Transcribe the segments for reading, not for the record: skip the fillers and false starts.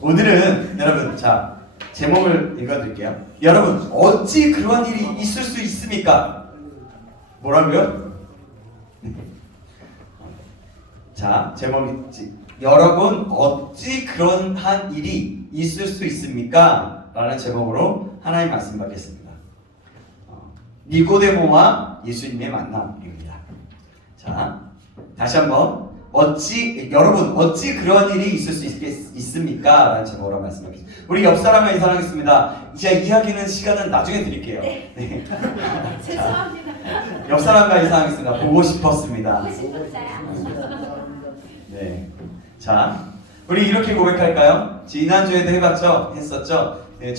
오늘은 여러분 자 제목을 읽어드릴게요. 여러분 어찌 그러한 일이 있을 수 있습니까? 뭐라고요? 자 제목이 여러분 어찌 그러한 일이 있을 수 있습니까? 라는 제목으로 하나님 말씀 받겠습니다. 니고데모와 예수님의 만남입니다. 자 다시 한번 여러분 어찌 그런 일이 있을 수 있습니까? 라는 제목으로 말씀하겠습니다. 우리 옆 사람과 인사하겠습니다. 이제 이야기는 시간은 나중에 드릴게요. 네. 죄송합니다. 옆 사람과 인사하겠습니다. 보고 싶었습니다. 보고 싶었어요. 네. 자, 우리 이렇게 고백할까요? 지난주에도 했었죠? 네,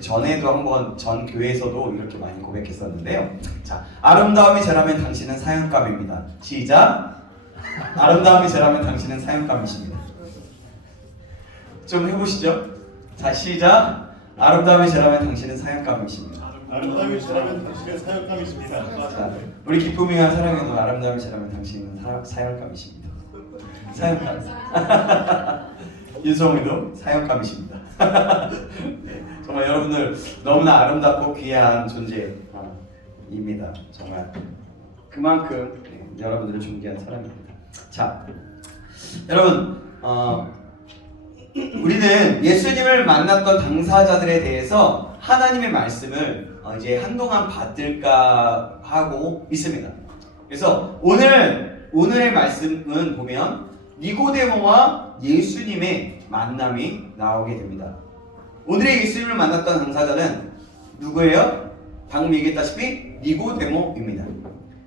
전에도 한번 전 교회에서도 이렇게 많이 고백했었는데요. 자, 아름다움이 제라면 당신은 사형감입니다. 시작. 아름다움이 제라면 당신은 사형감이십니다. 좀 해보시죠. 자, 시작. 아름다움이 제라면 당신은 사형감이십니다. 아름다움이 제라면 당신은 사역감이십니다. 자, 우리 기쁨이와 사랑에도 아름다움이 제라면 당신은 사형감이십니다. 사형감. 윤성이도 사형감이십니다. 네, 정말 여러분들 너무나 아름답고 귀한 존재입니다. 정말 그만큼 여러분들을 존귀한 사람입니다. 자, 여러분 우리는 예수님을 만났던 당사자들에 대해서 하나님의 말씀을 이제 한동안 받을까 하고 있습니다. 그래서 오늘의 말씀은 보면 니고데모와 예수님의 만남이 나오게 됩니다. 오늘의 예수님을 만났던 당사자는 누구예요? 방금 얘기했다시피 니고데모입니다.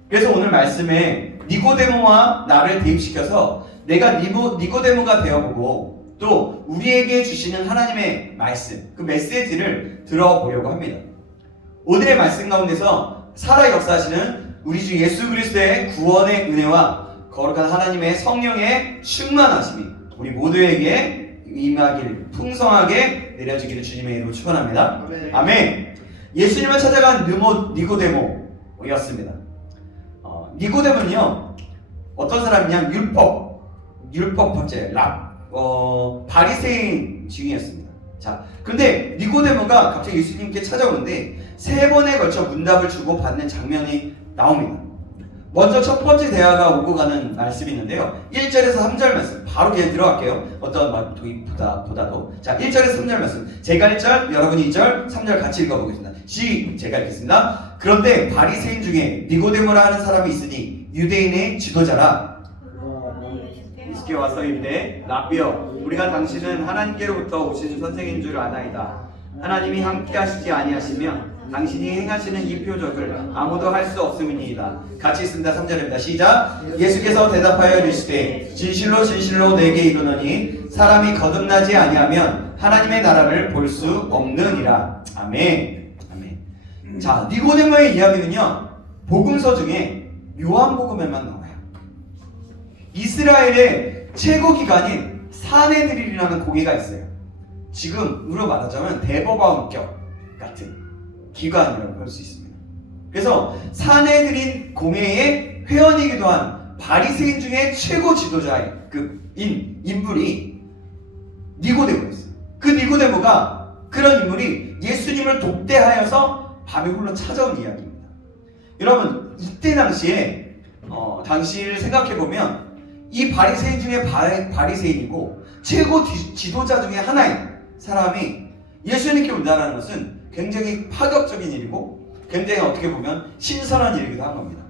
그래서 오늘 말씀에 니고데모와 나를 대입시켜서 내가 니고데모가 되어보고 또 우리에게 주시는 하나님의 말씀, 그 메시지를 들어보려고 합니다. 오늘의 말씀 가운데서 살아 역사하시는 우리 주 예수 그리스도의 구원의 은혜와 거룩한 하나님의 성령의 충만하심이 우리 모두에게 임하기를 풍성하게 내려주기를 주님의 이름으로 축원합니다. 아멘. 아멘. 예수님을 찾아간 니고데모였습니다. 니고데모는요 어떤 사람이냐 율법학자예요. 바리새인 중이었습니다. 자, 그런데 니고데모가 갑자기 예수님께 찾아오는데 3번에 걸쳐 문답을 주고 받는 장면이 나옵니다. 먼저 첫 번째 대화가 오고 가는 말씀이 있는데요. 1절에서 3절 말씀 바로 그냥 들어갈게요. 어떤 도입보다도 자 1절에서 3절 말씀 제가 1절 여러분이 2절 3절 같이 읽어보겠습니다. 제가 읽겠습니다. 그런데 바리새인 중에 니고데모라 하는 사람이 있으니 유대인의 지도자라 이스케 와서 이르되 라비여 우리가 당신은 하나님께로부터 오신 선생인 줄 아나이다. 하나님이 함께 하시지 아니하시면 당신이 행하시는 이 표적을 아무도 할 수 없음이니이다. 같이 읽습니다. 3절입니다. 시작. 예수께서 대답하여 이르시되 진실로 진실로 내게 이르노니 사람이 거듭나지 아니하면 하나님의 나라를 볼 수 없느니라. 아멘. 아멘. 자, 니고데모의 이야기는요 복음서 중에 요한복음에만 나와요. 이스라엘의 최고 기관인 사네드린이라는 공회가 있어요. 지금으로 말하자면 대법원격 같은 기관이라고 할 수 있습니다. 그래서 사네드린 공회의 회원이기도 한 바리새인 중에 최고 지도자인 인물이 니고데모였어요. 그 니고데모가 그런 인물이 예수님을 독대하여서 밤에 홀로 찾아온 이야기입니다. 여러분 이때 당시를 생각해보면 이 바리새인 중에 바리새인이고 최고 지도자 중에 하나인 사람이 예수님께 온다는 것은 굉장히 파격적인 일이고 굉장히 어떻게 보면 신선한 일이기도 한 겁니다.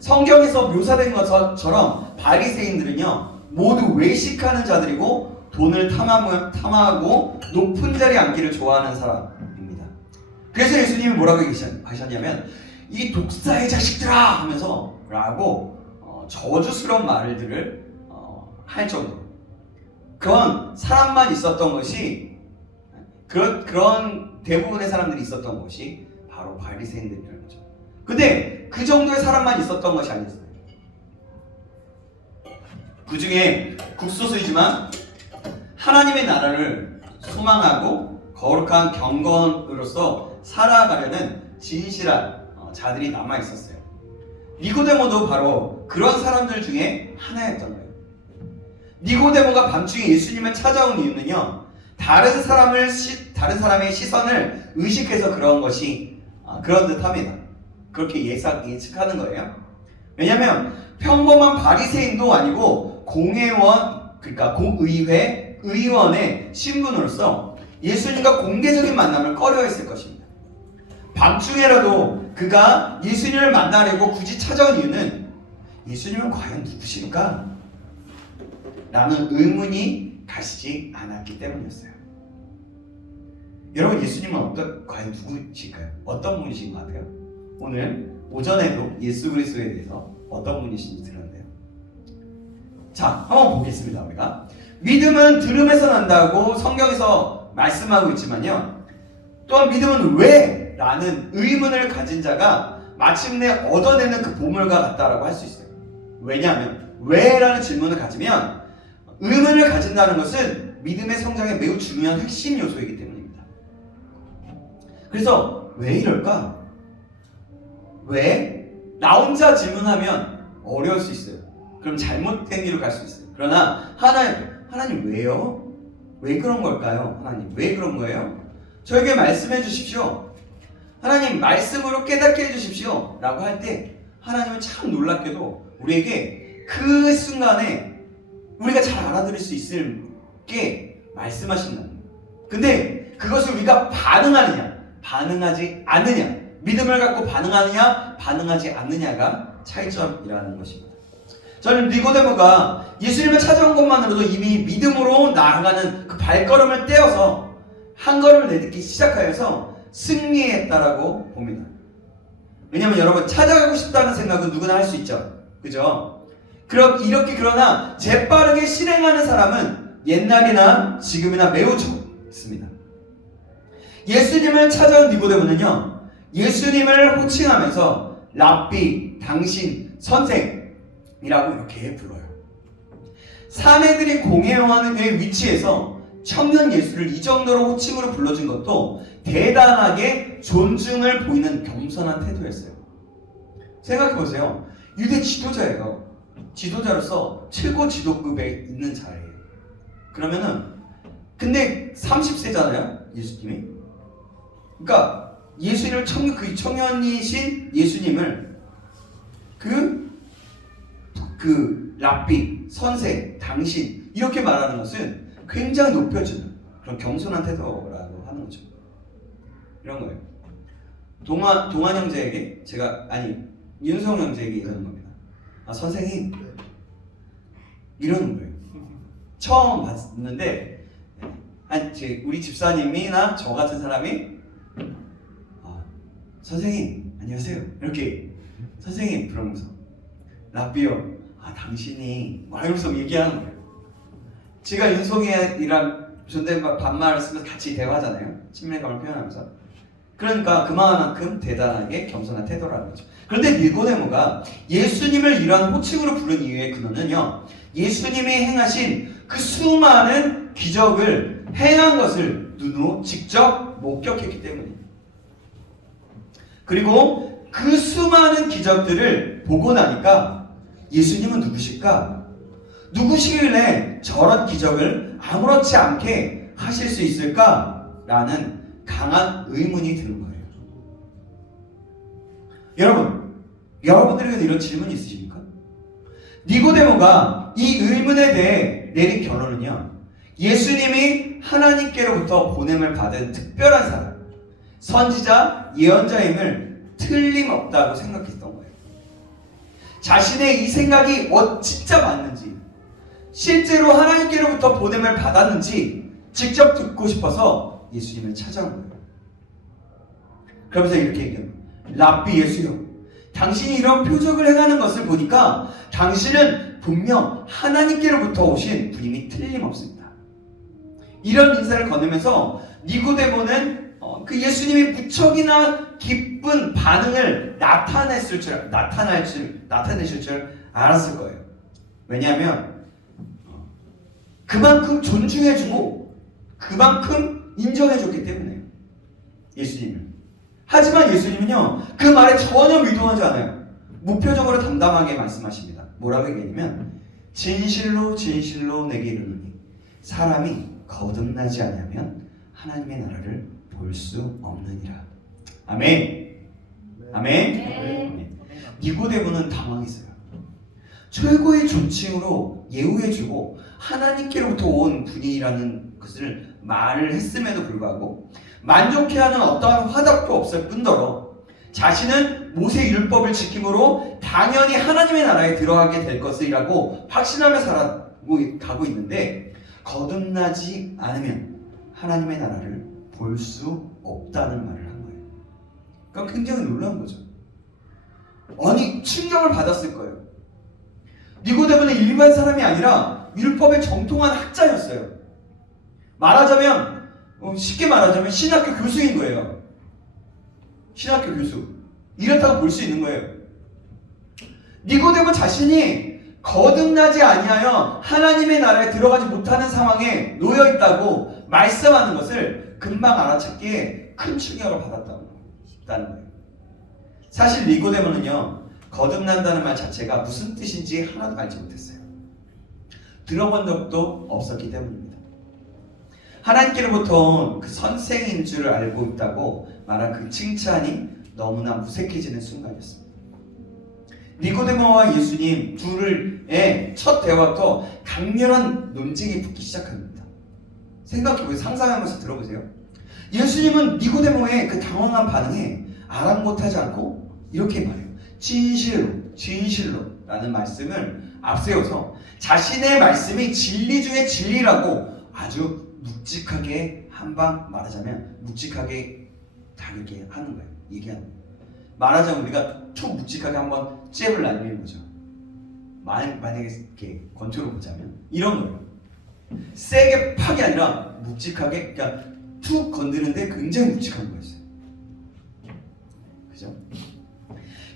성경에서 묘사된 것처럼 바리새인들은요 모두 외식하는 자들이고 돈을 탐하고 높은 자리에 앉기를 좋아하는 사람입니다. 그래서 예수님이 뭐라고 하셨냐면 이 독사의 자식들아 하면서 라고 저주스러운 말들을 할 정도로 그런 사람만 있었던 것이 그런 대부분의 사람들이 있었던 것이 바로 바리새인들이라는 거죠. 근데 그 정도의 사람만 있었던 것이 아니었어요. 그 중에 국소수이지만 하나님의 나라를 소망하고 거룩한 경건으로서 살아가려는 진실한 자들이 남아 있었어요. 니고데모도 바로 그런 사람들 중에 하나였던 거예요. 니고데모가 밤중에 예수님을 찾아온 이유는요, 다른 사람의 시선을 의식해서 그런 것이 그런 듯합니다. 그렇게 예측하는 거예요. 왜냐하면 평범한 바리새인도 아니고 공회원, 그러니까 공의회 의원의 신분으로서 예수님과 공개적인 만남을 꺼려했을 것입니다. 밤중에라도 그가 예수님을 만나려고 굳이 찾아온 이유는 과연 누구실까? 라는 의문이 가시지 않았기 때문이었어요. 여러분, 예수님은 과연 누구실까요? 어떤 분이신 것 같아요? 오늘 오전에도 예수 그리스도에 대해서 어떤 분이신지 들었는데요. 자, 한번 보겠습니다. 우리가 믿음은 들음에서 난다고 성경에서 말씀하고 있지만요, 또한 믿음은 왜? 라는 의문을 가진 자가 마침내 얻어내는 그 보물과 같다라고 할 수 있어요. 왜냐하면 왜? 라는 질문을 가지면 의문을 가진다는 것은 믿음의 성장에 매우 중요한 핵심 요소이기 때문입니다. 그래서 왜 이럴까? 왜? 나 혼자 질문하면 어려울 수 있어요. 그럼 잘못된 길로 갈 수 있어요. 그러나 하나님 왜요? 왜 그런 걸까요? 하나님 왜 그런 거예요? 저에게 말씀해 주십시오. 하나님 말씀으로 깨닫게 해 주십시오 라고 할 때 하나님은 참 놀랍게도 우리에게 그 순간에 우리가 잘 알아들을 수 있게 말씀하신다는 거예요. 근데 그것을 우리가 반응하느냐 반응하지 않느냐, 믿음을 갖고 반응하느냐 반응하지 않느냐가 차이점이라는 것입니다. 저는 니고데모가 예수님을 찾아온 것만으로도 이미 믿음으로 나아가는 그 발걸음을 떼어서 한 걸음을 내딛기 시작하여서 승리했다라고 봅니다. 왜냐하면 여러분, 찾아가고 싶다는 생각은 누구나 할 수 있죠. 그죠? 그러나 재빠르게 실행하는 사람은 옛날이나 지금이나 매우 적습니다. 예수님을 찾아온 니고데모는요, 예수님을 호칭하면서 랍비, 당신, 선생이라고 이렇게 불러요. 사내들이 공회하는 위치에서 청년 예수를 이 정도로 호칭으로 불러준 것도 대단하게 존중을 보이는 겸손한 태도였어요. 생각해보세요. 유대 지도자예요. 지도자로서 최고 지도급에 있는 자리예요. 근데 30세잖아요 예수님이. 그러니까 예수님을 그 청년이신 예수님을 그 랍비, 선생, 당신 이렇게 말하는 것은 굉장히 높여주는 그런 겸손한 태도라고 하는 거죠. 이런 거예요. 동환 형제에게 윤성 형제에게 이러는 겁니다. 선생님 이러는 거예요. 처음 봤는데 우리 집사님이나 저 같은 사람이 선생님 안녕하세요 이렇게 선생님 그러면서 랍비요 당신이 이러면서 얘기하는 거예요. 제가 윤성이랑 존댓말 반말을 쓰면서 같이 대화하잖아요. 친밀감을 표현하면서. 그러니까 그만큼 대단하게 겸손한 태도라는 거죠. 그런데 니고데모가 예수님을 이러한 호칭으로 부른 이유의 근원은요, 예수님이 행하신 그 수많은 기적을 행한 것을 눈으로 직접 목격했기 때문입니다. 그리고 그 수많은 기적들을 보고 나니까 예수님은 누구실까? 누구시길래 저런 기적을 아무렇지 않게 하실 수 있을까? 라는 강한 의문이 드는 거예요. 여러분들에게는 이런 질문이 있으십니까? 니고데모가 이 의문에 대해 내린 결론은요, 예수님이 하나님께로부터 보냄을 받은 특별한 사람, 선지자, 예언자임을 틀림없다고 생각했던 거예요. 자신의 이 생각이 진짜 맞는지, 실제로 하나님께로부터 보냄을 받았는지 직접 듣고 싶어서 예수님을 찾아온 거예요. 그러면서 이렇게 얘기합니다. 랍비 예수요, 당신이 이런 표적을 행하는 것을 보니까 당신은 분명 하나님께로부터 오신 분임이 틀림없습니다. 이런 인사를 건네면서 니고데모는 그 예수님이 무척이나 기쁜 반응을 나타내실 줄 알았을 거예요. 왜냐하면 그만큼 존중해주고 그만큼 인정해줬기 때문에 예수님을. 하지만 예수님은요, 그 말에 전혀 위동하지 않아요. 무표정으로 담담하게 말씀하십니다. 뭐라고 얘기하냐면 진실로 진실로 내게 이르노니 사람이 거듭나지 아니하면 하나님의 나라를 볼 수 없느니라. 아멘. 아멘. 네. 니고데모는 당황했어요. 최고의 존칭으로 예우해주고 하나님께로부터 온 분이라는 것을 말을 했음에도 불구하고 만족해하는 어떠한 화답도 없을 뿐더러 자신은 모세 율법을 지킴으로 당연히 하나님의 나라에 들어가게 될 것이라고 확신하며 살아가고 있는데 거듭나지 않으면 하나님의 나라를 볼 수 없다는 말을 한 거예요. 그러니까 굉장히 놀라운 거죠. 아니 충격을 받았을 거예요. 니고데모는 일반 사람이 아니라 율법의 정통한 학자였어요. 말하자면 쉽게 말하자면 신학교 교수인 거예요. 신학교 교수. 이렇다고 볼 수 있는 거예요. 니고데모 자신이 거듭나지 아니하여 하나님의 나라에 들어가지 못하는 상황에 놓여 있다고 말씀하는 것을 금방 알아챘기에 큰 충격을 받았다는 거예요. 사실 니고데모는요 거듭난다는 말 자체가 무슨 뜻인지 하나도 알지 못했어요. 들어본 적도 없었기 때문입니다. 하나님께로부터 온 그 선생인 줄을 알고 있다고 말한 그 칭찬이 너무나 무색해지는 순간이었습니다. 니고데모와 예수님 둘의 첫 대화부터 강렬한 논쟁이 붙기 시작합니다. 생각해보세요. 상상하면서 들어보세요. 예수님은 니고데모의 그 당황한 반응에 아랑곳하지 않고 이렇게 말해요. 진실로 진실로 라는 말씀을 앞세워서 자신의 말씀이 진리 중에 진리라고 아주 묵직하게 한방 말하자면 묵직하게 다르게 하는 거예요. 얘기하는 거예요. 말하자면 우리가 묵직하게 한번 잽을 날리는 거죠. 만약에 이렇게 권투로 보자면 이런 거예요. 세게 팍이 아니라 묵직하게 그러니까 툭 건드는데 굉장히 묵직한 거였어요. 그죠?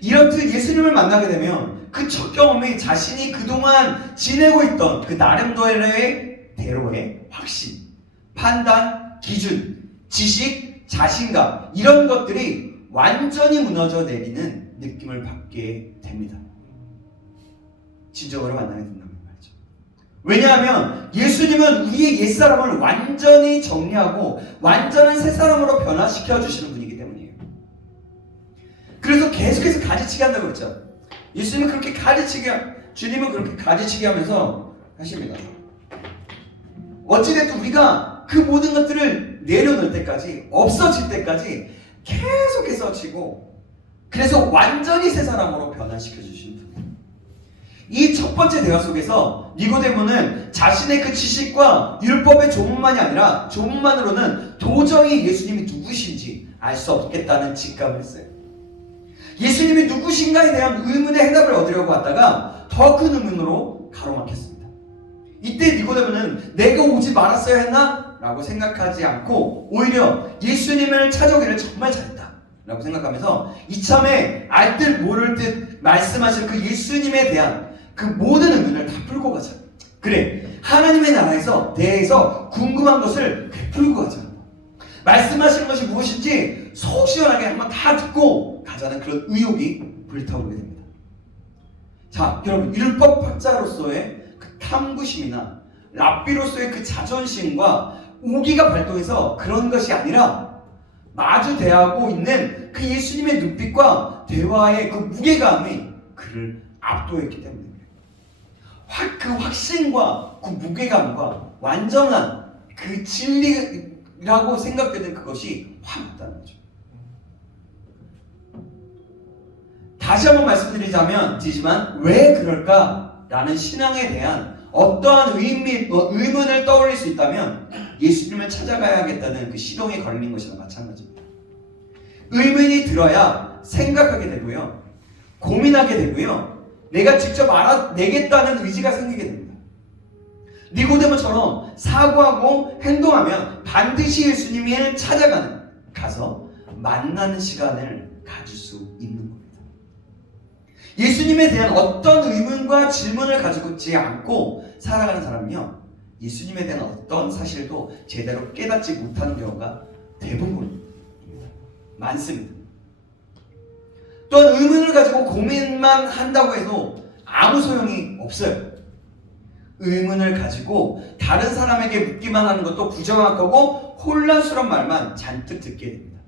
이렇듯 예수님을 만나게 되면 그 첫 경험이 자신이 그동안 지내고 있던 그 나름대로의 확신, 판단, 기준, 지식, 자신감 이런 것들이 완전히 무너져 내리는 느낌을 받게 됩니다. 진정으로 만나게 된다는 말이죠. 왜냐하면 예수님은 우리의 옛사람을 완전히 정리하고 완전한 새사람으로 변화시켜 주시는 분이기 때문이에요. 그래서 계속해서 가지치기 한다고 그랬죠. 예수님은 그렇게 주님은 그렇게 가지치기 하면서 하십니다. 어찌됐든 우리가 그 모든 것들을 내려놓을 때까지, 없어질 때까지 계속해서 치고, 그래서 완전히 새 사람으로 변화시켜 주시는 분이에요. 이 첫 번째 대화 속에서 니고데모는 자신의 그 지식과 율법의 조문만이 아니라 조문만으로는 도저히 예수님이 누구신지 알 수 없겠다는 직감을 했어요. 예수님이 누구신가에 대한 의문의 해답을 얻으려고 하다가 더 큰 의문으로 가로막혔습니다. 이때 니고데모는 내가 오지 말았어야 했나? 라고 생각하지 않고 오히려 예수님을 찾아오기를 정말 잘했다 라고 생각하면서 이참에 알 듯 모를 듯 말씀하신 그 예수님에 대한 그 모든 의문을 다 풀고 가자. 그래, 하나님의 나라에서 대해서 궁금한 것을 풀고 가자. 말씀하시는 것이 무엇인지 속 시원하게 한번 다 듣고 가자는 그런 의욕이 불타오르게 됩니다. 자, 여러분, 율법학자로서의 그 탐구심이나 랍비로서의 그 자존심과 오기가 발동해서 그런 것이 아니라 마주 대하고 있는 그 예수님의 눈빛과 대화의 그 무게감이 그를 압도했기 때문입니다. 그 확신과 그 무게감과 완전한 그 진리라고 생각되는 그것이 확 왔다는 거죠. 다시 한번 말씀드리지만 왜 그럴까라는 신앙에 대한 어떠한 의문을 떠올릴 수 있다면 예수님을 찾아가야겠다는 그 시동에 걸린 것이랑 마찬가지입니다. 의문이 들어야 생각하게 되고요, 고민하게 되고요, 내가 직접 알아내겠다는 의지가 생기게 됩니다. 니고데모처럼 사고하고 행동하면 반드시 예수님을 가서 만나는 시간을 가질 수 있는 겁니다. 예수님에 대한 어떤 의문과 질문을 가지고 있지 않고 살아가는 사람은요, 예수님에 대한 어떤 사실도 제대로 깨닫지 못하는 경우가 대부분입니다. 많습니다. 또한 의문을 가지고 고민만 한다고 해도 아무 소용이 없어요. 의문을 가지고 다른 사람에게 묻기만 하는 것도 부정확하고 혼란스러운 말만 잔뜩 듣게 됩니다.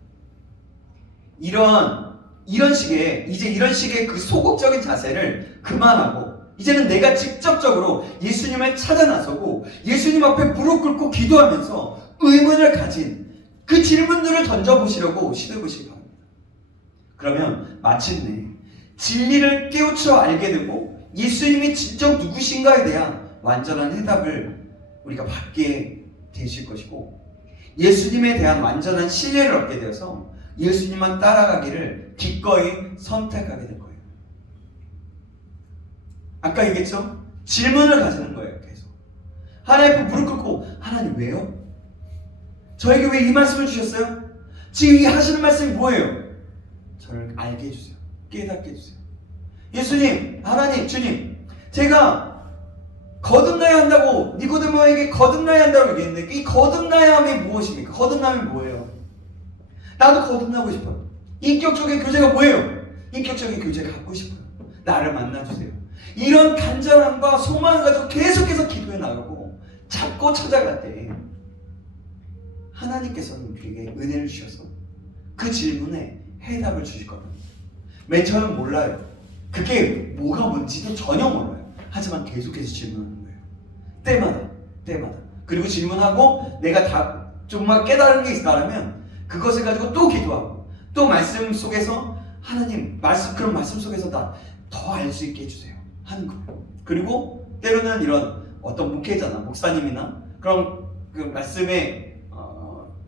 이런 식의 그 소극적인 자세를 그만하고 이제는 내가 직접적으로 예수님을 찾아 나서고 예수님 앞에 무릎 꿇고 기도하면서 의문을 가진 그 질문들을 던져보시려고 시도해보시기 바랍니다. 그러면 마침내 진리를 깨우쳐 알게 되고 예수님이 진정 누구신가에 대한 완전한 해답을 우리가 받게 되실 것이고 예수님에 대한 완전한 신뢰를 얻게 되어서 예수님만 따라가기를 기꺼이 선택하게 될 거예요. 아까 얘기했죠? 질문을 가지는 거예요. 계속 하나님 앞에 무릎 꿇고 하나님 왜요? 저에게 왜 이 말씀을 주셨어요? 지금 이 하시는 말씀이 뭐예요? 저를 알게 해주세요. 깨닫게 해주세요. 예수님, 하나님, 주님, 제가 거듭나야 한다고 니고데모에게 거듭나야 한다고 얘기했는데 이 거듭나야 함이 무엇입니까? 거듭남이 뭐예요? 나도 거듭나고 싶어요. 인격적인 교제가 뭐예요? 인격적인 교제 갖고 싶어요. 나를 만나주세요. 이런 간절함과 소망을 가지고 계속해서 기도해 나가고 찾고 찾아갈 때 하나님께서는 우리에게 은혜를 주셔서 그 질문에 해답을 주실 겁니다. 맨 처음엔 몰라요. 그게 뭐가 뭔지도 전혀 몰라요. 하지만 계속해서 질문하는 거예요. 때마다. 그리고 질문하고 내가 다 정말 깨달은 게 있다면 그것을 가지고 또 기도하고 또 말씀 속에서 하나님 그런 말씀 속에서 더 알 수 있게 해주세요 하는 거예요. 그리고 때로는 이런 어떤 목회자나 목사님이나 그런 그 말씀에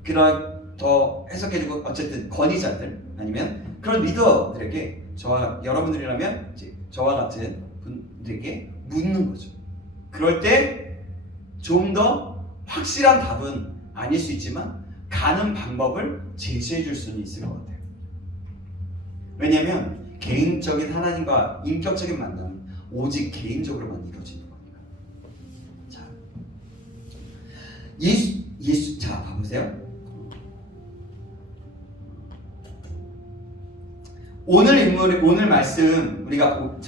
그런 더 해석해주고 어쨌든 권위자들 아니면 그런 리더들에게 저와 여러분들이라면 이제 저와 같은 분들에게 묻는 거죠. 그럴 때 좀 더 확실한 답은 아닐 수 있지만 가는 방법을 제시해 줄 수는 있을 것 같아요. 왜냐하면 개인적인 하나님과 인격적인 만남은 오직 개인적으로만 이루어지는 겁니다. 자, 봐보세요. 오늘 말씀 우리가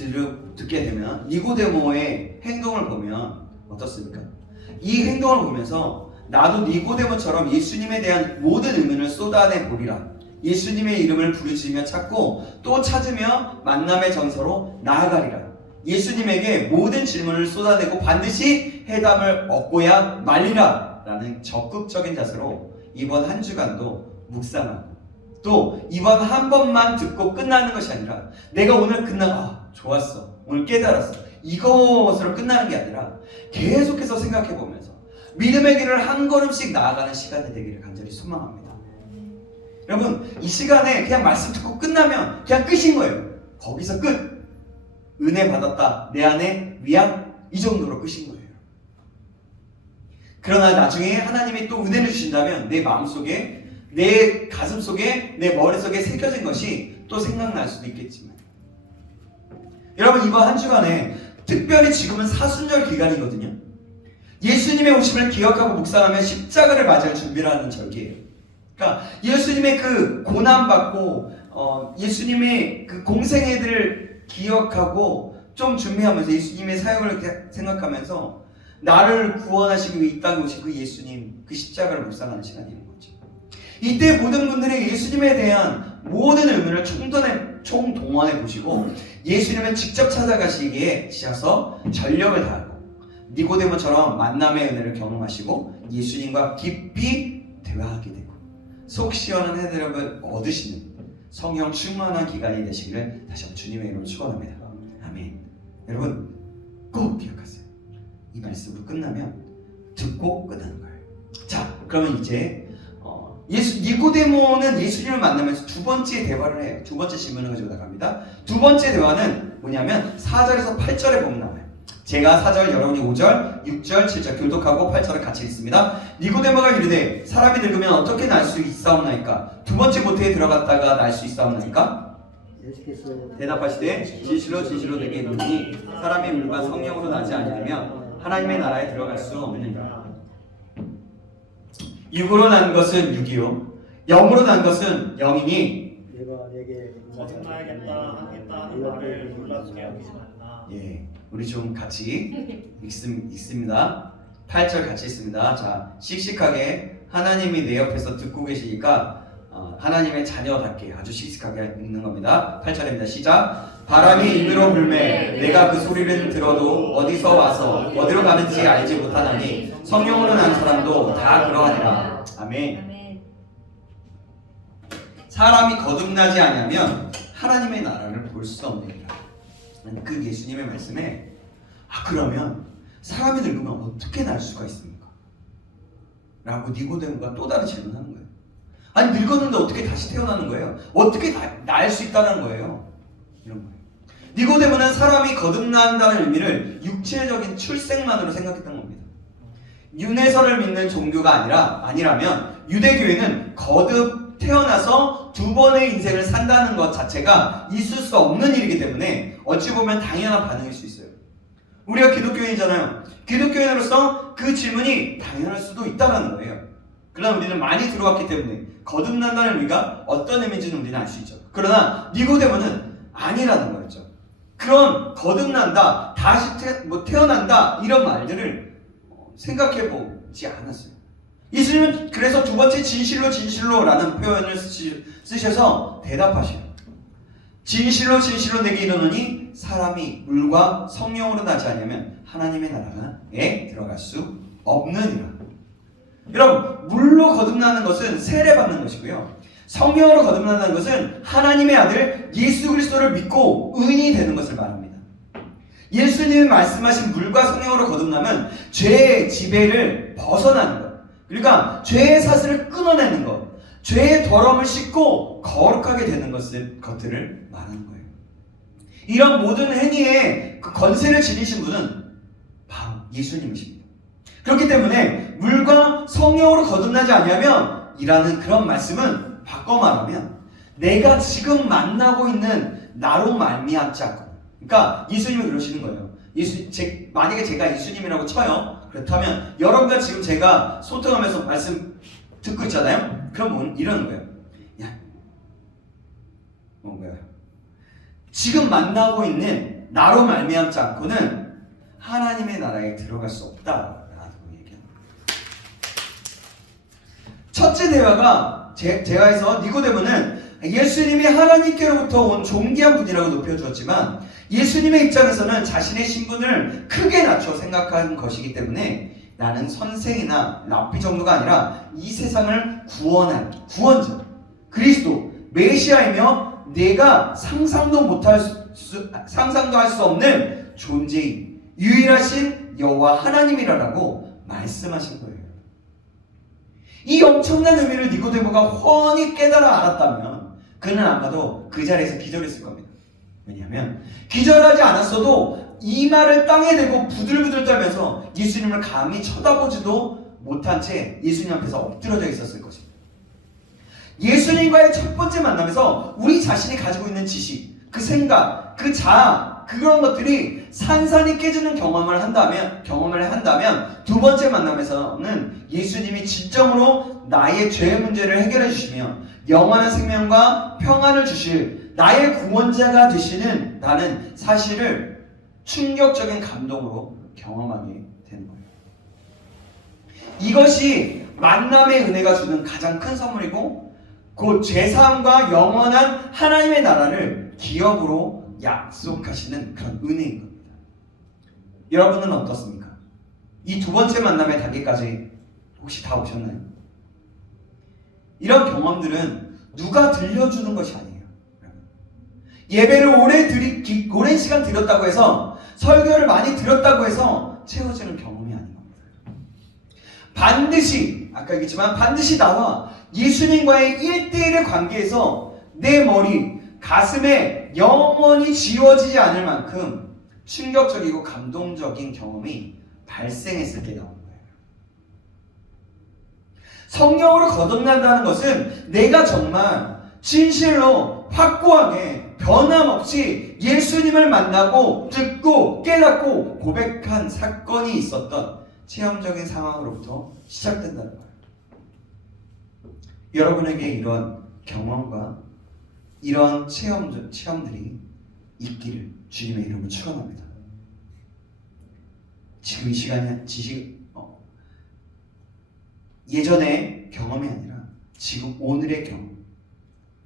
듣게 되면 니고데모의 행동을 보면 어떻습니까? 이 행동을 보면서 나도 니고데모처럼 예수님에 대한 모든 의문을 쏟아내 보리라. 예수님의 이름을 부르짖으며 찾고 또 찾으며 만남의 정서로 나아가리라. 예수님에게 모든 질문을 쏟아내고 반드시 해답을 얻고야 말리라 라는 적극적인 자세로 이번 한 주간도 묵상하고 또 이번 한 번만 듣고 끝나는 것이 아니라 내가 오늘 좋았어, 오늘 깨달았어, 이것으로 끝나는 게 아니라 계속해서 생각해보면서 믿음의 길을 한 걸음씩 나아가는 시간이 되기를 간절히 소망합니다. 여러분, 이 시간에 그냥 말씀 듣고 끝나면 그냥 끝인 거예요. 거기서 끝. 은혜 받았다, 내 안에 위안, 이 정도로 끝인 거예요. 그러나 나중에 하나님이 또 은혜를 주신다면 내 마음속에, 내 가슴속에, 내 머릿속에 새겨진 것이 또 생각날 수도 있겠지만 여러분, 이번 한 주간에 특별히 지금은 사순절 기간이거든요. 예수님의 오심을 기억하고 묵상하며 십자가를 맞을 준비를 하는 절기예요. 그러니까 예수님의 그 고난받고 예수님의 그 공생애들을 기억하고 좀 준비하면서 예수님의 사역을 생각하면서 나를 구원하시기 위해 이 땅에 오신 그 예수님, 그 십자가를 묵상하는 시간인 거죠. 이때 모든 분들이 예수님에 대한 모든 의문을 총동원해 보시고 예수님을 직접 찾아가시기에 지셔서 전력을 다하고 니고데모처럼 만남의 은혜를 경험하시고 예수님과 깊이 대화하게 되고 속 시원한 해답을 얻으시는 성령 충만한 기간이 되시기를 다시 한번 주님의 이름으로 축원합니다. 아멘. 여러분, 꼭 기억하세요. 이 말씀으로 끝나면 듣고 끝나는 거예요. 자, 그러면 이제 니고데모는 예수님을 만나면서 두 번째 대화를 해요. 두 번째 질문을 가지고 나갑니다. 두 번째 대화는 뭐냐면 4절에서 8절에 보면 나와요. 제가 4절, 여러분이 5절, 6절, 7절 교독하고 8절을 같이 읽습니다. 니고데모가 이르되 사람이 늙으면 어떻게 날 수 있사옵나이까? 두 번째 모태에 들어갔다가 날 수 있사옵나이까? 대답하시되 진실로 진실로 내게 이르노니 사람이 물과 성령으로 나지 아니하면 하나님의 나라에 들어갈 수 없느니라. 육으로 난 것은 육이요 영으로 난 것은 영이니 내가 내게 거듭나야겠다 하겠다 하는 말을 놀랍게 여기지 말라. 예, 우리 좀 같이 읽습니다. 8절 같이 읽습니다. 자, 씩씩하게 하나님이 내 옆에서 듣고 계시니까 하나님의 자녀답게 아주 씩씩하게 읽는 겁니다. 8절입니다. 시작. 바람이 입으로 불매 내가 그 소리를 들어도 어디서 와서 어디로 가는지 알지 못하나니 성령으로 난 사람도 다 그러하니라. 아멘. 아멘. 사람이 거듭나지 않으면 하나님의 나라를 볼 수 없느니라. 그 예수님의 말씀에 그러면 사람이 늙으면 어떻게 날 수가 있습니까? 라고 니고데모가 또 다른 질문하는 거예요. 아니 늙었는데 어떻게 다시 태어나는 거예요? 어떻게 날 수 있다는 거예요? 이런 거예요. 니고데모는 사람이 거듭난다는 의미를 육체적인 출생만으로 생각했던 겁니다. 윤회설을 믿는 종교가 아니라면 유대교회는 거듭 태어나서 두 번의 인생을 산다는 것 자체가 있을 수 없는 일이기 때문에 어찌 보면 당연한 반응일 수 있어요. 우리가 기독교인이잖아요. 기독교인으로서 그 질문이 당연할 수도 있다는 거예요. 그러나 우리는 많이 들어왔기 때문에 거듭난다는 의미가 어떤 의미인지는 우리는 알 수 있죠. 그러나 니고데모는 아니라는 거였죠. 그런 거듭난다, 다시 태어난다 이런 말들을 생각해보지 않았어요. 예수님은 그래서 두 번째 진실로라는 표현을 쓰셔서 대답하셔요. 진실로 내게 이르노니 사람이 물과 성령으로 나지 않으면 하나님의 나라에 들어갈 수 없느니라. 여러분, 물로 거듭나는 것은 세례받는 것이고요, 성령으로 거듭난다는 것은 하나님의 아들 예수 그리스도를 믿고 의인이 되는 것을 말합니다. 예수님이 말씀하신 물과 성령으로 거듭나면 죄의 지배를 벗어나는 것, 그러니까 죄의 사슬을 끊어내는 것, 죄의 더러움을 씻고 거룩하게 되는 것들을 말하는 거예요. 이런 모든 행위에 그 권세를 지니신 분은 바로 예수님이십니다. 그렇기 때문에 물과 성령으로 거듭나지 않으면 이라는 그런 말씀은 바꿔 말하면 내가 지금 만나고 있는 나로 말미암지 않고, 그러니까 예수님이 그러시는 거예요. 만약에 제가 예수님이라고 쳐요. 그렇다면 여러분과 지금 제가 소통하면서 말씀 듣고 있잖아요. 그럼 이러는 거예요. 야, 뭔가요? 지금 만나고 있는 나로 말미암지 않고는 하나님의 나라에 들어갈 수 없다라고 얘기합니다. 첫째 대화가 제가 해서 니고데모는 예수님이 하나님께로부터 온 존귀한 분이라고 높여주었지만 예수님의 입장에서는 자신의 신분을 크게 낮춰 생각한 것이기 때문에 나는 선생이나 랍비 정도가 아니라 이 세상을 구원할 구원자 그리스도 메시아이며 내가 상상도 할 수 없는 존재인 유일하신 여호와 하나님이라고 말씀하신 거예요. 이 엄청난 의미를 니고데모가 훤히 깨달아 알았다면 그는 아마도 그 자리에서 기절했을 겁니다. 왜냐하면 기절하지 않았어도 이 말을 땅에 대고 부들부들 떨면서 예수님을 감히 쳐다보지도 못한 채 예수님 앞에서 엎드려져 있었을 것입니다. 예수님과의 첫 번째 만남에서 우리 자신이 가지고 있는 지식, 그 생각, 그 자아, 그런 것들이 산산이 깨지는 경험을 한다면 두 번째 만남에서는 예수님이 진정으로 나의 죄의 문제를 해결해 주시며 영원한 생명과 평안을 주실 나의 구원자가 되시는 나는 사실을 충격적인 감동으로 경험하게 되는 거예요. 이것이 만남의 은혜가 주는 가장 큰 선물이고 곧 죄사함과 영원한 하나님의 나라를 기업으로 약속하시는 그런 은혜인 겁니다. 여러분은 어떻습니까? 이 두 번째 만남의 단계까지 혹시 다 오셨나요? 이런 경험들은 누가 들려주는 것이 아니에요. 예배를 오랜 시간 드렸다고 해서 설교를 많이 들었다고 해서 채워지는 경험이 아닌 겁니다. 반드시 아까 얘기했지만 반드시 나와 예수님과의 1대1의 관계에서 내 머리, 가슴에 영원히 지워지지 않을 만큼 충격적이고 감동적인 경험이 발생했을 때 나오는 거예요. 성령으로 거듭난다는 것은 내가 정말 진실로 확고하게 변함없이 예수님을 만나고 듣고 깨닫고 고백한 사건이 있었던 체험적인 상황으로부터 시작된다는 거예요. 여러분에게 이런 경험과 이런 체험들이 있기를 주님의 이름으로 축원합니다. 지금 이 시간에 예전의 경험이 아니라 지금 오늘의 경험,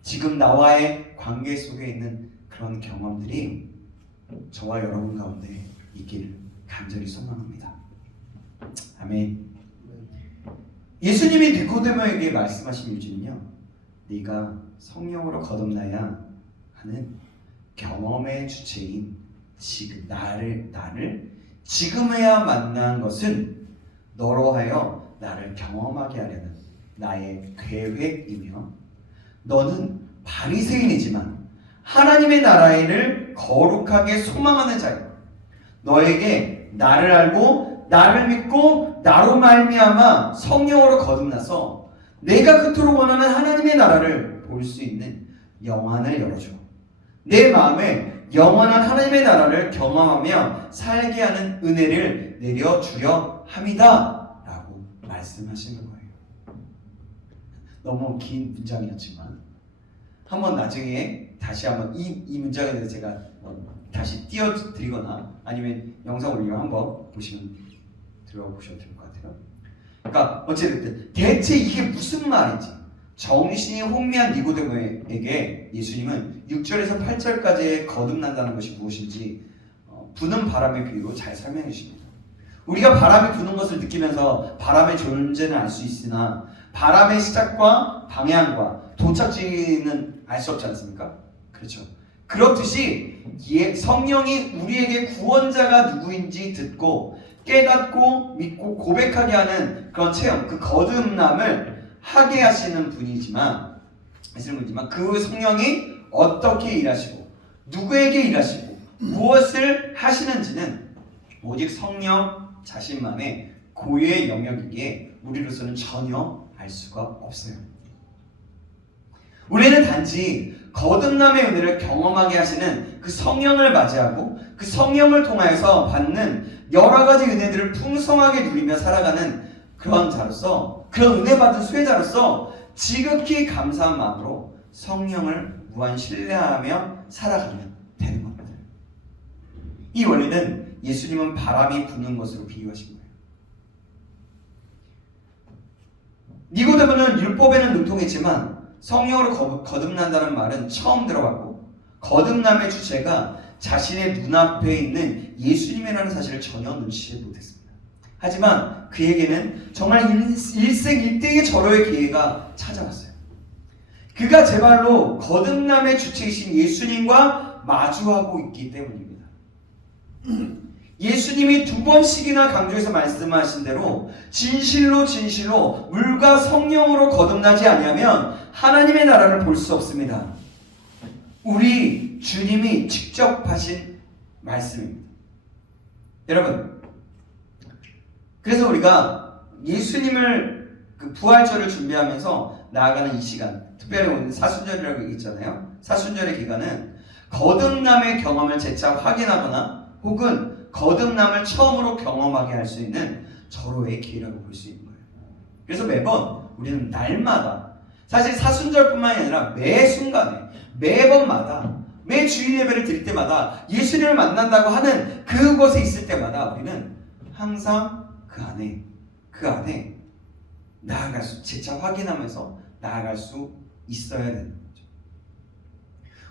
지금 나와의 관계 속에 있는 그런 경험들이 저와 여러분 가운데 있기를 간절히 소망합니다. 아멘. 예수님이 니고데모에게 말씀하신 유지는요, 네가 성령으로 거듭나야 하는 경험의 주체인 지금 나를 지금에야 만난 것은 너로 하여 나를 경험하게 하려는 나의 계획이며, 너는 바리새인이지만 하나님의 나라를 거룩하게 소망하는 자요, 너에게 나를 알고 나를 믿고 나로 말미암아 성령으로 거듭나서 내가 그토록 원하는 하나님의 나라를 볼 수 있는 영안을 열어줘. 내 마음에 영원한 하나님의 나라를 경험하며 살게 하는 은혜를 내려주려 함이다 라고 말씀하시는 거예요. 너무 긴 문장이었지만 한번 나중에 다시 한번 이 문장에 대해서 제가 다시 띄워드리거나 아니면 영상 올리면 한번 보시면 들어보셔도 될 것 같아요. 그러니까 어쨌든 대체 이게 무슨 말인지, 정신이 혼미한 니고데모에게 예수님은 6절에서 8절까지의 거듭난다는 것이 무엇인지 부는 바람의 비유로 잘 설명해 주십니다. 우리가 바람이 부는 것을 느끼면서 바람의 존재는 알 수 있으나 바람의 시작과 방향과 도착지는 알 수 없지 않습니까? 그렇죠. 그렇듯이 성령이 우리에게 구원자가 누구인지 듣고 깨닫고 믿고 고백하게 하는 그런 체험, 그 거듭남을 하게 하시는 분이지만 그 성령이 어떻게 일하시고 누구에게 일하시고 무엇을 하시는지는 오직 성령 자신만의 고유의 영역이기에 우리로서는 전혀 알 수가 없어요. 우리는 단지 거듭남의 은혜를 경험하게 하시는 그 성령을 맞이하고 그 성령을 통하여서 받는 여러 가지 은혜들을 풍성하게 누리며 살아가는 그런 자로서, 그런 은혜 받은 수혜자로서 지극히 감사한 마음으로 성령을 무한 신뢰하며 살아가면 되는 겁니다. 이 원리는 예수님은 바람이 부는 것으로 비유하신 거예요. 니고데모는 율법에는 능통했지만 성령으로 거듭난다는 말은 처음 들어봤고, 거듭남의 주체가 자신의 눈앞에 있는 예수님이라는 사실을 전혀 눈치채지 못했습니다. 하지만 그에게는 정말 일생일대의 절호의 기회가 찾아왔어요. 그가 제발로 거듭남의 주체이신 예수님과 마주하고 있기 때문입니다. 예수님이 2번씩이나 강조해서 말씀하신 대로 진실로 물과 성령으로 거듭나지 아니하면 하나님의 나라를 볼 수 없습니다. 우리 주님이 직접 하신 말씀입니다. 여러분, 그래서 우리가 예수님을 부활절을 준비하면서 나아가는 이 시간, 특별히 오늘 사순절이라고 얘기했잖아요. 사순절의 기간은 거듭남의 경험을 재차 확인하거나 혹은 거듭남을 처음으로 경험하게 할 수 있는 절호의 기회라고 볼 수 있는 거예요. 그래서 매번 우리는 날마다, 사실 사순절뿐만이 아니라 매 순간에, 매번마다, 매 주일 예배를 드릴 때마다 예수님을 만난다고 하는 그곳에 있을 때마다 우리는 항상 그 안에 나아갈 수, 재차 확인하면서 나아갈 수 있어야 되는 거죠.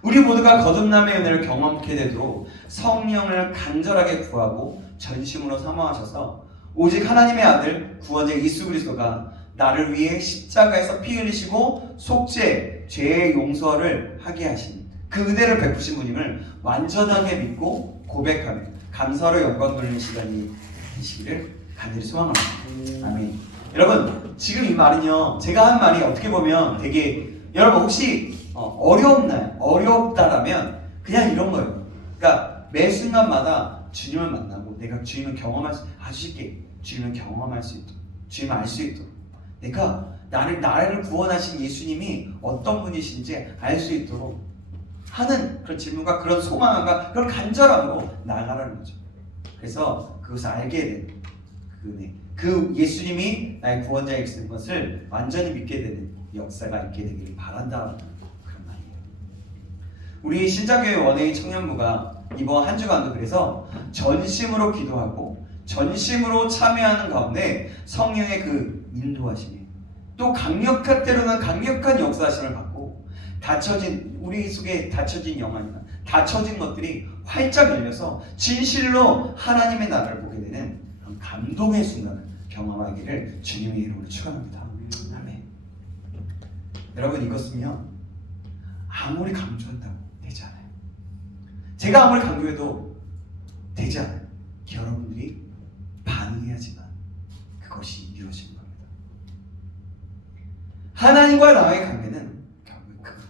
우리 모두가 거듭남의 은혜를 경험하게 되도록 성령을 간절하게 구하고 전심으로 사모하셔서 오직 하나님의 아들 구원자 예수 그리스도가 나를 위해 십자가에서 피 흘리시고 속죄, 죄의 용서를 하게 하신 그 은혜를 베푸신 분임을 완전하게 믿고 고백하며 감사로 영광 돌리는 시간이 되시기를 간절히 소망합니다. 아멘. 여러분, 지금 이 말은요, 제가 한 말이 어떻게 보면 되게, 여러분 혹시 어렵나요? 어렵다라면 그냥 이런 거예요. 그러니까 매 순간마다 주님을 만나고 내가 주님을 경험할 수, 아주 쉽게 주님을 경험할 수 있도록, 주님을 알 수 있도록, 내가 나를 구원하신 예수님이 어떤 분이신지 알 수 있도록 하는 그런 질문과 그런 소망과 그런 간절함으로 나아가라는 거죠. 그래서 그것을 알게 되는 그 예수님이 나의 구원자이신 것을 완전히 믿게 되는 역사가 있게 되기를 바란다는 그런 말이에요. 우리 신자교회 원웨이 청년부가 이번 한 주간도 그래서 전심으로 기도하고 전심으로 참여하는 가운데 성령의 그 인도하심이 또 때로는 강력한 역사하심을 받고 우리 속에 닫혀진 영안이나 닫혀진 것들이 활짝 열려서 진실로 하나님의 나라를 보게 되는 그런 감동의 순간을 경험하기를 주님의 이름으로 축원합니다. 아멘. 여러분, 이것은요 아무리 강조한다고 되지 않아요. 제가 아무리 강조해도 되지 않아요. 여러분들이 반응해야지만 그것이 이루어지는 겁니다. 하나님과 나의 관계는 결국 그거예요.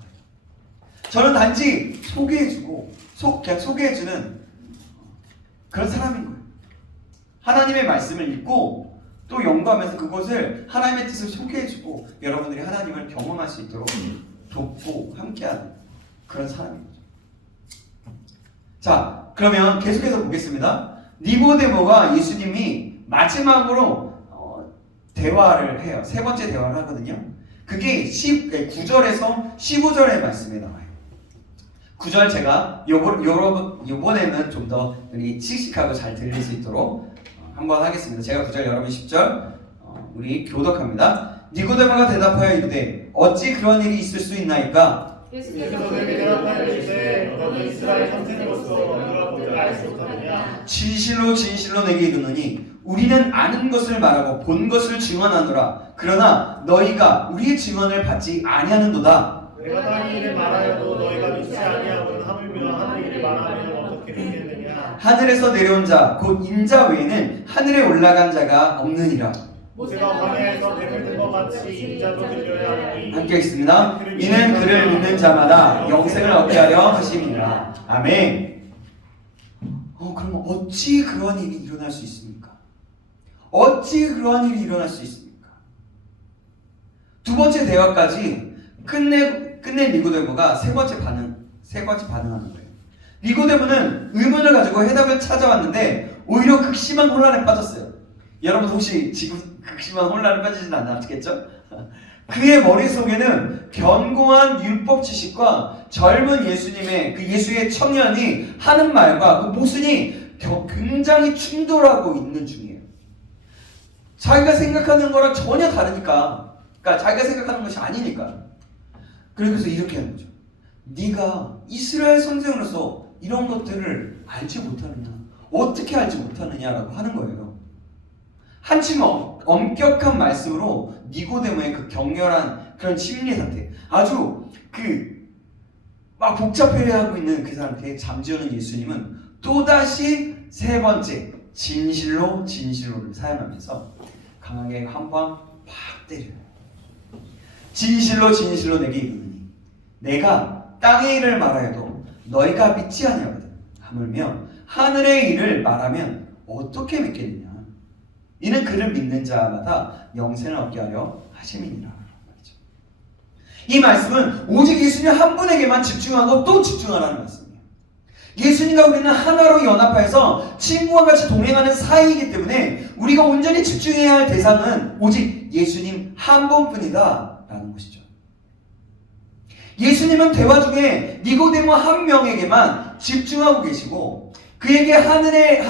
저는 단지 소개해주고 그냥 소개해주는 그런 사람인 거예요. 하나님의 말씀을 읽고 또 연구하면서 그것을 하나님의 뜻을 소개해주고 여러분들이 하나님을 경험할 수 있도록 돕고 함께하는 그런 사람인 거죠. 자, 그러면 계속해서 보겠습니다. 니고데모가 예수님이 마지막으로 대화를 해요. 세 번째 대화를 하거든요. 그게 9절에서 15절의 말씀에 나와요. 9절 제가 요번에는 좀 더 우리 씩씩하고 잘 들릴 수 있도록 한번 하겠습니다. 제가 9절, 여러분 10절 우리 교독합니다. 니고데모가 대답하여 이르되 어찌 그런 일이 있을 수 있나이까? 예수께서 내게 대답하여 이르시되 너는 이스라엘 선생으로서 너희가 본줄 알지 못하느냐? 진실로 진실로 내게 이르노니 우리는 아는 것을 말하고 본 것을 증언하노라. 그러나 너희가 우리의 증언을 받지 아니하는도다. 내가 땅의 일을 말하여도 너희가 믿지 아니하거든 하물며 하늘 일을 말하면 어떻게 믿겠느냐? 하늘에서 내려온 자 곧 인자 외에는 하늘에 올라간 자가 없느니라. 모세가 광야에서 뱀을 든 것 같이 인자도 들려야 하니 함께 있습니다. 이는 그를 믿는 자마다 영생을 얻게 하려 하심이니라. 아멘. 그럼 어찌 그런 일이 일어날 수 있습니까? 어찌 그런 일이 일어날 수 있습니까? 두 번째 대화까지 끝낸 니고데모가 세 번째 반응하는 거예요. 니고데모는 의문을 가지고 해답을 찾아왔는데 오히려 극심한 혼란에 빠졌어요. 여러분 혹시 지금 극심한 혼란에 빠지진 않았겠죠? 그의 머릿속에는 견고한 율법 지식과 젊은 예수님의 그 예수의 청년이 하는 말과 그 모순이 굉장히 충돌하고 있는 중이에요. 자기가 생각하는 거랑 전혀 다르니까, 그러니까 자기가 생각하는 것이 아니니까. 그래서 이렇게 하는 거죠. 네가 이스라엘 선생으로서 이런 것들을 알지 못하느냐, 어떻게 알지 못하느냐라고 하는 거예요. 한층 엄격한 말씀으로 니고데모의 그 격렬한 그런 심리 상태, 아주 막 복잡해하고 있는 그 상태에 잠재우는 예수님은 또다시 세 번째 진실로를 사용하면서 강하게 한 방 팍 때려요. 진실로 내게 이르노니 내가 땅의 일을 말하여도 너희가 믿지 아니하거든 하물며 하늘의 일을 말하면 어떻게 믿겠느냐? 이는 그를 믿는 자마다 영생을 얻게 하려 하심이니라. 이 말씀은 오직 예수님 한 분에게만 집중하고 또 집중하라는 말씀이에요. 예수님과 우리는 하나로 연합하여서 친구와 같이 동행하는 사이이기 때문에 우리가 온전히 집중해야 할 대상은 오직 예수님 한 분뿐이다 라는 것이죠. 예수님은 대화 중에 니고데모 한 명에게만 집중하고 계시고 그에게 하늘의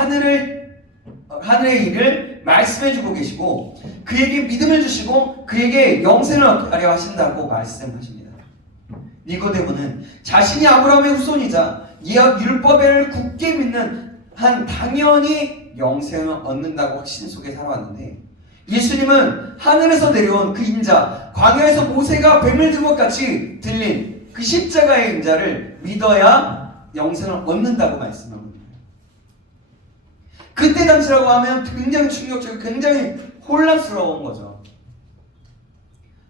일을 말씀해주고 계시고 그에게 믿음을 주시고 그에게 영생을 얻게 하려 하신다고 말씀하십니다. 니고데모는 자신이 아브라함의 후손이자 율법을 굳게 믿는 한 당연히 영생을 얻는다고 확신 속에 살아왔는데 예수님은 하늘에서 내려온 그 인자, 광야에서 모세가 뱀을 든 것 같이 들린 그 십자가의 인자를 믿어야 영생을 얻는다고 말씀합니다. 그때 당시라고 하면 굉장히 충격적이고 굉장히 혼란스러운 거죠.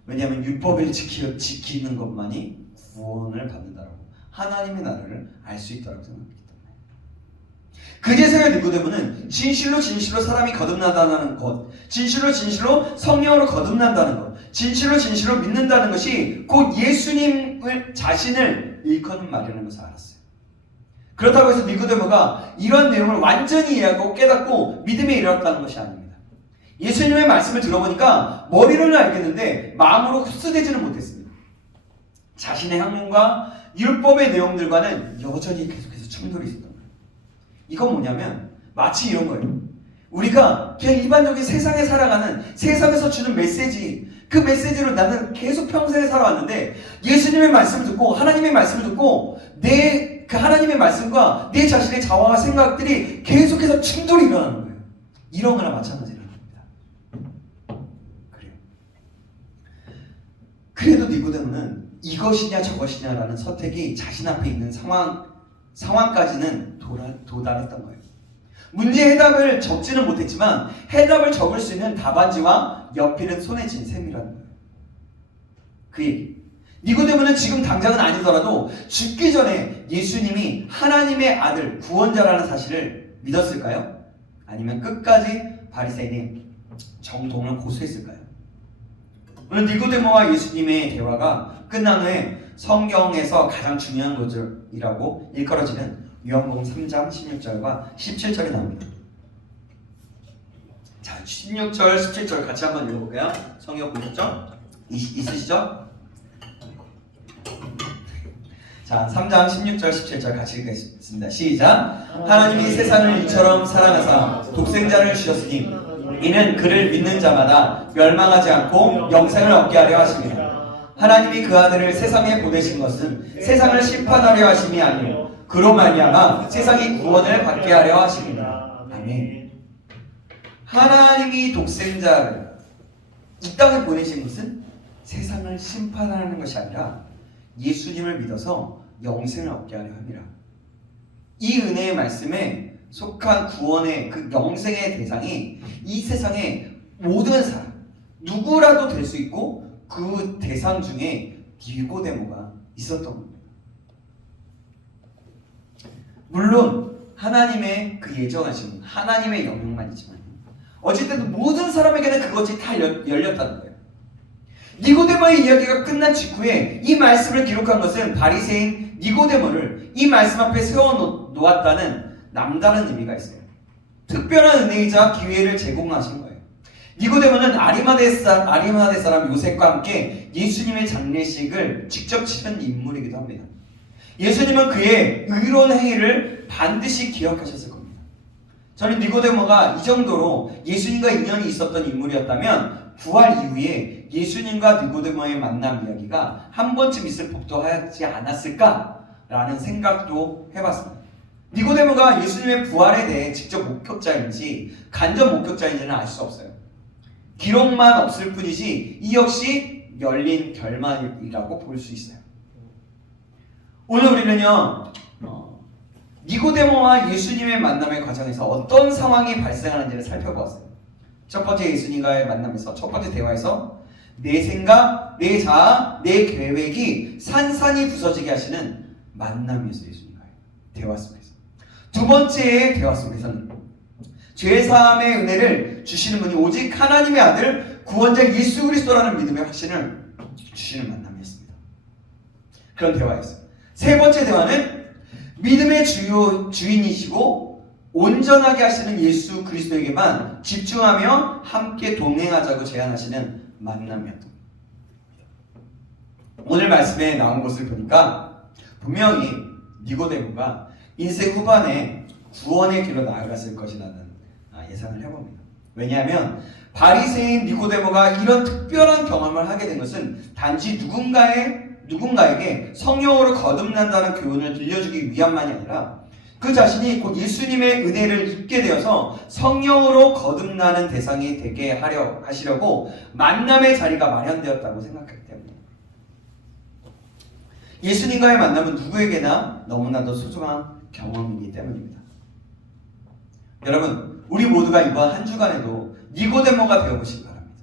왜냐하면 율법을 지키는 것만이 구원을 받는다라고 하나님의 나라를 알 수 있다고 생각했기 때문에 그제서야 니고데모는 진실로 사람이 거듭난다는 것, 진실로 성령으로 거듭난다는 것, 진실로 믿는다는 것이 곧 예수님을 자신을 일컫는 말이라는 것을 알았어요. 그렇다고 해서 니고데모가 이런 내용을 완전히 이해하고 깨닫고 믿음에 이르렀다는 것이 아닙니다. 예수님의 말씀을 들어보니까 머리로는 알겠는데 마음으로 흡수되지는 못했습니다. 자신의 학문과 율법의 내용들과는 여전히 계속해서 충돌이 있었던 거예요. 이건 뭐냐면 마치 이런 거예요. 우리가 그냥 일반적인 세상에 살아가는 세상에서 주는 메시지, 그 메시지로 나는 계속 평생에 살아왔는데 예수님의 말씀을 듣고 하나님의 말씀을 듣고 그 하나님의 말씀과 내 자신의 자화와 생각들이 계속해서 충돌이 일어나는 거예요. 이런 거나 마찬가지라는 겁니다. 그래요. 그래도 니고데모는 이것이냐 저것이냐라는 선택이 자신 앞에 있는 상황까지는 도달했던 거예요. 문제 해답을 적지는 못했지만 해답을 적을 수 있는 답안지와 연필은 손에 쥔 셈이라는 거예요. 그 얘기. 니고데모는 지금 당장은 아니더라도 죽기 전에 예수님이 하나님의 아들 구원자라는 사실을 믿었을까요? 아니면 끝까지 바리새인의 정통을 고수했을까요? 오늘 니고데모와 예수님의 대화가 끝난 후에 성경에서 가장 중요한 구절이라고 일컬어지는 요한복음 3장 16절과 17절이 나옵니다. 자, 16절, 17절 같이 한번 읽어볼까요? 성경 보셨죠? 있으시죠? 자, 3장 16절, 17절 같이 읽겠습니다. 시작! 하나님이 세상을 이처럼 사랑하사 독생자를 주셨으니 이는 그를 믿는 자마다 멸망하지 않고 영생을 얻게 하려 하심이라. 하나님이 그 아들을 세상에 보내신 것은 세상을 심판하려 하심이 아니요 그로 말미암아 세상이 구원을 받게 하려 하심이라. 아멘. 하나님이 독생자를 이 땅에 보내신 것은 세상을 심판하는 것이 아니라 예수님을 믿어서 영생을 얻게 하려 함이라. 이 은혜의 말씀에 속한 구원의 그 영생의 대상이 이 세상의 모든 사람 누구라도 될 수 있고 그 대상 중에 니고데모가 있었던 겁니다. 물론 하나님의 그 예정하신 하나님의 영역만이지만 어쨌든 모든 사람에게는 그것이 다 열렸다는 거예요. 니고데모의 이야기가 끝난 직후에 이 말씀을 기록한 것은 바리새인 니고데모를 이 말씀 앞에 세워놓았다는 남다른 의미가 있어요. 특별한 은혜이자 기회를 제공하신 거예요. 니고데모는 아리마대 사람 요셉과 함께 예수님의 장례식을 직접 치른 인물이기도 합니다. 예수님은 그의 의로운 행위를 반드시 기억하셨을 겁니다. 저는 니고데모가 이 정도로 예수님과 인연이 있었던 인물이었다면 부활 이후에 예수님과 니고데모의 만남 이야기가 한 번쯤 있을 법도 하지 않았을까라는 생각도 해봤습니다. 니고데모가 예수님의 부활에 대해 직접 목격자인지 간접 목격자인지는 알 수 없어요. 기록만 없을 뿐이지 이 역시 열린 결말이라고 볼 수 있어요. 오늘 우리는요 니고데모와 예수님의 만남의 과정에서 어떤 상황이 발생하는지를 살펴보았어요. 첫 번째 예수님과의 만남에서 첫 번째 대화에서 내 생각, 내 자아, 내 계획이 산산이 부서지게 하시는 만남이었어요. 예수님과의 대화 속에서. 두 번째의 대화 속에서는 죄사함의 은혜를 주시는 분이 오직 하나님의 아들 구원자 예수 그리스도라는 믿음의 확신을 주시는 만남이었습니다. 그런 대화였어요. 세 번째 대화는 믿음의 주인이시고 온전하게 하시는 예수 그리스도에게만 집중하며 함께 동행하자고 제안하시는 만남이었던 겁니다. 오늘 말씀에 나온 것을 보니까 분명히 니고데모가 인생 후반에 구원의 길로 나아갔을 것이라는 예상을 해봅니다. 왜냐하면 바리새인 니고데모가 이런 특별한 경험을 하게 된 것은 단지 누군가에게 성령으로 거듭난다는 교훈을 들려주기 위함만이 아니라 그 자신이 곧 예수님의 은혜를 입게 되어서 성령으로 거듭나는 대상이 되게 하시려고 만남의 자리가 마련되었다고 생각했기 때문에 예수님과의 만남은 누구에게나 너무나도 소중한 경험이기 때문입니다. 여러분, 우리 모두가 이번 한 주간에도 니고데모가 되어보시기 바랍니다.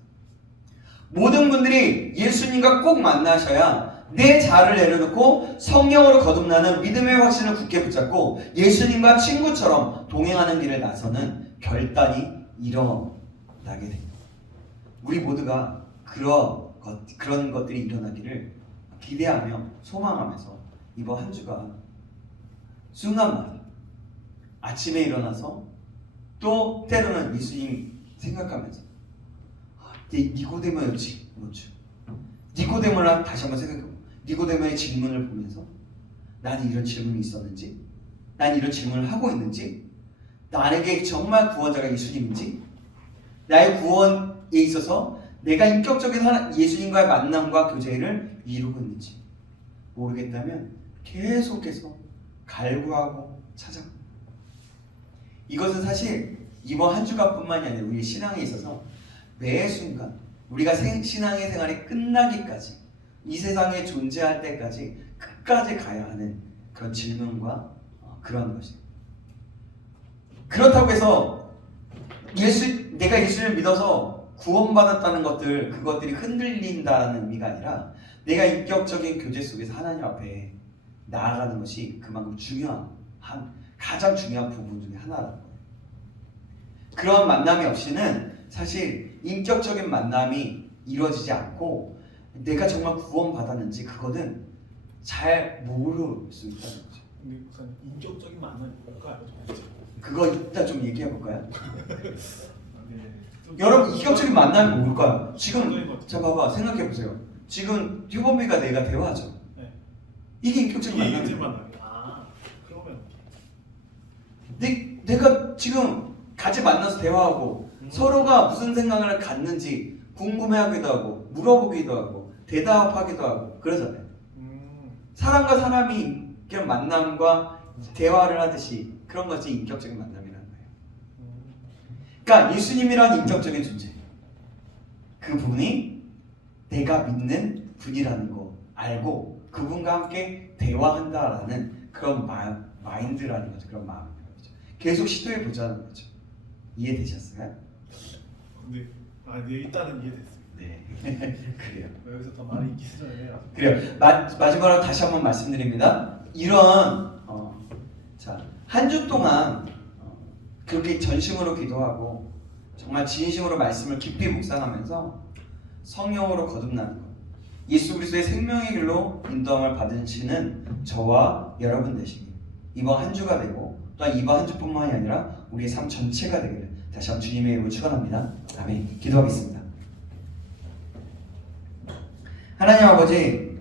모든 분들이 예수님과 꼭 만나셔야 내 자아를 내려놓고 성령으로 거듭나는 믿음의 확신을 굳게 붙잡고 예수님과 친구처럼 동행하는 길을 나서는 결단이 일어나게 됩니다. 우리 모두가 그런 것들이 일어나기를 기대하며 소망하면서 이번 한 주간 순간마다 아침에 일어나서 또 때로는 예수님 생각하면서 니고데모였지 뭐지? 니고데모를 다시 한번 생각해보고 니고데모의 질문을 보면서 나는 이런 질문이 있었는지 난 이런 질문을 하고 있는지 나에게 정말 구원자가 예수님인지, 나의 구원에 있어서 내가 인격적인 예수님과의 만남과 교제를 이루고 있는지 모르겠다면 계속해서 갈구하고 찾아갑니다. 이것은 사실 이번 한 주가 뿐만이 아니라 우리 신앙에 있어서 매 순간 우리가 신앙의 생활이 끝나기까지, 이 세상에 존재할 때까지 끝까지 가야 하는 그런 질문과 그런 것입니다. 그렇다고 해서 내가 예수를 믿어서 구원받았다는 그것들이 흔들린다는 의미가 아니라 내가 인격적인 교제 속에서 하나님 앞에 나아가는 것이 그만큼 가장 중요한 부분 중에 하나라는 거예요. 그런 만남이 없이는 사실 인격적인 만남이 이루어지지 않고 내가 정말 구원받았는지 그거는 잘 모를 수 있다는 거죠. 근데 우선 인격적인 만남이 뭘까요? 그거 이따 좀 얘기해 볼까요? 네. 여러분, 인격적인 만남이 뭘까요? 지금 자 봐봐, 생각해 보세요. 지금 휴범비가 내가 대화하죠. 네. 이게 인격적인 만남이에요. 그러면 내가 지금 같이 만나서 대화하고 서로가 무슨 생각을 갖는지 궁금해하기도 하고 물어보기도 하고 대답하기도 하고 그러잖아요. 사람과 사람이 그냥 만남과 대화를 하듯이 그런 것이 인격적인 만남이라는 거예요. 그러니까 예수님이란 인격적인 존재, 그분이 내가 믿는 분이라는 거 알고 그분과 함께 대화한다라는 그런 마인드라는 거죠. 그런 마음이라는 거죠. 계속 시도해 보자는 거죠. 이해되셨어요? 네, 일단은 이해됐어요. 네. 그래요. 여기서 더 많이 기술해요. 그래요. 마지막으로 다시 한번 말씀드립니다. 이런 한 주 동안 그렇게 전심으로 기도하고 정말 진심으로 말씀을 깊이 묵상하면서 성령으로 거듭나는 것, 예수 그리스도의 생명의 길로 인도함을 받으시는 저와 여러분 되시길 이번 한 주가 되고 또한 이번 한 주뿐만이 아니라 우리의 삶 전체가 되기를 다시 한번 주님의 이름으로 축원합니다. 아멘. 기도하겠습니다. 하나님 아버지,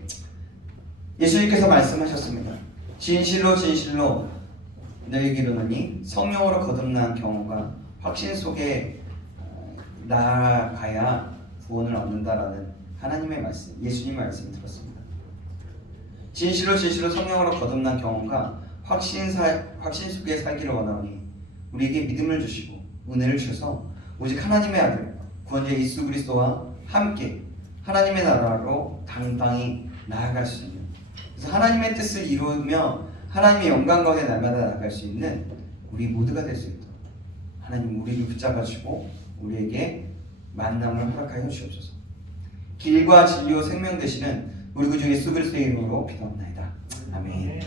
예수님께서 말씀하셨습니다. 진실로 진실로 너희에게 이르노니 성령으로 거듭난 경험과 확신 속에 나아가야 구원을 얻는다라는 하나님의 말씀, 예수님의 말씀을 들었습니다. 진실로 진실로 성령으로 거듭난 경험과 확신 속에 살기를 원하오니 우리에게 믿음을 주시고 은혜를 주셔서 오직 하나님의 아들 구원자 예수 그리스도와 함께 하나님의 나라로 당당히 나아갈 수 있는, 그래서 하나님의 뜻을 이루며 하나님의 영광 가운데 날마다 나아갈 수 있는 우리 모두가 될 수 있도록 하나님 우리를 붙잡아 주시고 우리에게 만남을 허락하여 주옵소서. 길과 진리와 생명 되시는 우리 구주 예수 그리스도의 이름으로 기도합나이다. 아멘.